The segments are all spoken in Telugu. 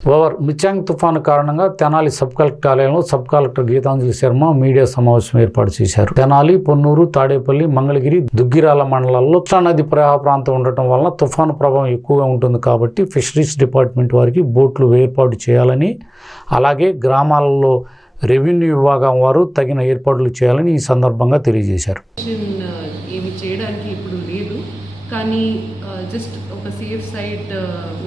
ఓవర్ మిచాంగ్ తుఫాను కారణంగా తెనాలి సబ్ కలెక్టర్ కార్యాలయంలో sub collector Geetanjali Sharma media సమావేశం ఏర్పాటు చేశారు. తెనాలి పొన్నూరు తాడేపల్లి మంగళగిరి దుగ్గిరాల మండలాల్లో నది ప్రవాహ ప్రాంతం ఉండటం వలన తుఫాను ప్రభావం ఎక్కువగా ఉంటుంది కాబట్టి ఫిషరీస్ డిపార్ట్మెంట్ వారికి బోట్లు ఏర్పాటు చేయాలని అలాగే గ్రామాలలో రెవెన్యూ విభాగం వారు తగిన ఏర్పాట్లు చేయాలని ఈ సందర్భంగా తెలియజేశారు. Uh, చేయడానికి ఇప్పుడు కానీ జస్ట్ ఒక సేఫ్ సైడ్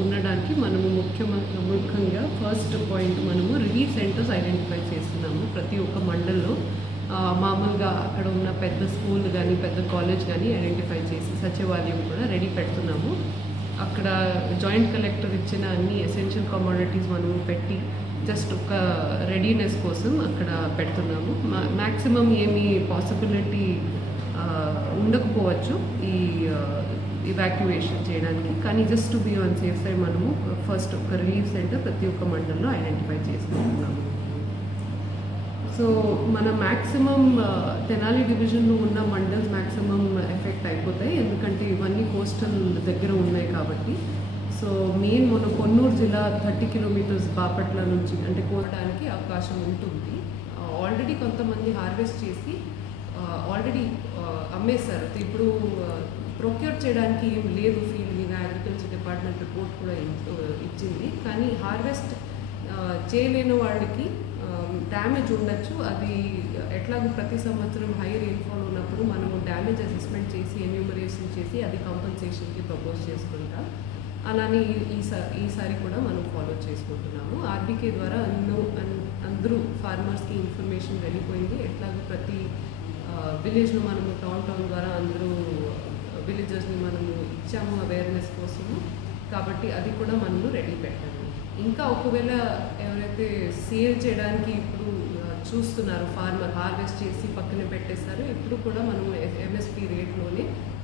ఉండడానికి మనము ముఖ్యమైన ముఖ్యంగా ఫస్ట్ పాయింట్ మనము రిలీఫ్ సెంటర్స్ ఐడెంటిఫై చేస్తున్నాము ప్రతి ఒక్క మండల్లో. మామూలుగా అక్కడ ఉన్న పెద్ద స్కూల్ కానీ పెద్ద కాలేజ్ కానీ ఐడెంటిఫై చేసి సచివాలయం కూడా రెడీ పెడుతున్నాము. అక్కడ జాయింట్ కలెక్టర్ ఇచ్చిన అన్ని ఎసెన్షియల్ కమోడిటీస్ మనము పెట్టి జస్ట్ ఒక రెడీనెస్ కోసం అక్కడ పెడుతున్నాము. మ్యాక్సిమం ఏమి పాసిబిలిటీ ఉండకపోవచ్చు ఈ ఇవాక్యువేషన్ చేయడానికి. కానీ just to be on safe side మనము ఫస్ట్ ఒక రిలీఫ్ సెంటర్ ప్రతి ఒక్క మండలంలో ఐడెంటిఫై చేసుకుంటున్నాము. సో మన మ్యాక్సిమం తెనాలి డివిజన్లో ఉన్న మండల్స్ మ్యాక్సిమం ఎఫెక్ట్ అయిపోతాయి. ఎందుకంటే ఇవన్నీ కోస్టల్ దగ్గర ఉన్నాయి కాబట్టి. సో మెయిన్ మన కొన్నూరు జిల్లా థర్టీ కిలోమీటర్స్ బాపట్ల నుంచి అంటే కోరడానికి అవకాశం ఉంటుంది. ఆల్రెడీ కొంతమంది హార్వెస్ట్ చేసి ఆల్రెడీ అమ్మేశారు. ఇప్పుడు ప్రొక్యూర్ చేయడానికి ఏం లేదు ఫీల్డ్ మీద అగ్రికల్చర్ డిపార్ట్మెంట్ రిపోర్ట్ కూడా ఇచ్చింది. కానీ హార్వెస్ట్ చేయలేని వాళ్ళకి డ్యామేజ్ ఉండొచ్చు. అది ఎట్లాగో ప్రతి సంవత్సరం హై రెయిన్ఫాల్ ఉన్నప్పుడు మనము డ్యామేజ్ అసెస్మెంట్ చేసి ఎన్యూమరేషన్ చేసి అది కంపన్సేషన్కి ప్రపోజ్ చేసుకుంటాం. అలానే ఈ- ఈసారి కూడా మనం ఫాలో చేసుకుంటున్నాము. ఆర్బీకే ద్వారా అందరూ అన్- అందరూ ఫార్మర్స్కి ఇన్ఫర్మేషన్ వెళ్ళిపోయింది. ఎట్లాగో ప్రతి విలేజ్లో మనము టౌన్ టౌన్ ద్వారా అందరూ విలేజెస్ని మనము ఇచ్చాము అవేర్నెస్ కోసము. కాబట్టి అది కూడా మనము రెడీ పెట్టాము. ఇంకా ఒకవేళ ఎవరైతే సేల్ చేయడానికి ఇప్పుడు చూస్తున్నారు ఫార్మర్ హార్వెస్ట్ చేసి పక్కన పెట్టేస్తారు ఇప్పుడు కూడా మనం ఎంఎస్పి రేట్లోనే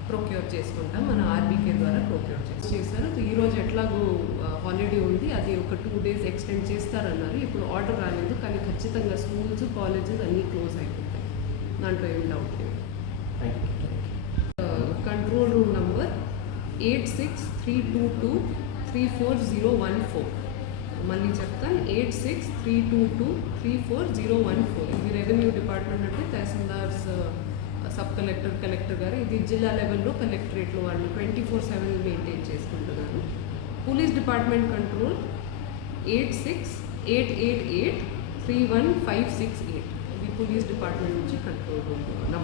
ప్రొక్యూర్ చేసుకుంటాం. మన ఆర్బీకే ద్వారా ప్రొక్యూర్ చేసి చేస్తారు ఈరోజు ఎట్లాగో హాలిడే ఉంది. అది ఒక టూ డేస్ ఎక్స్టెండ్ చేస్తారన్నారు. ఇప్పుడు ఆర్డర్ రాలేదు. కానీ ఖచ్చితంగా స్కూల్స్ కాలేజెస్ అన్నీ క్లోజ్ అయ్యాయి దాంట్లో ఏం డౌట్ లేదు. Control room number eight six three two two three four zero one four మళ్ళీ చెప్తాను eight six three two two three four zero one four ఇది రెవెన్యూ డిపార్ట్మెంట్ అంటే తహసీల్దార్స్ సబ్ కలెక్టర్ కలెక్టర్ గారు. ఇది జిల్లా లెవెల్లో కలెక్టరేట్లో వాళ్ళు ట్వంటీ ఫోర్ సెవెన్ మెయింటైన్ చేసుకుంటున్నారు. Police department control eight six eight eight eight three one five six eight ఇది పోలీస్ డిపార్ట్మెంట్ నుంచి కంట్రోల్ రూమ్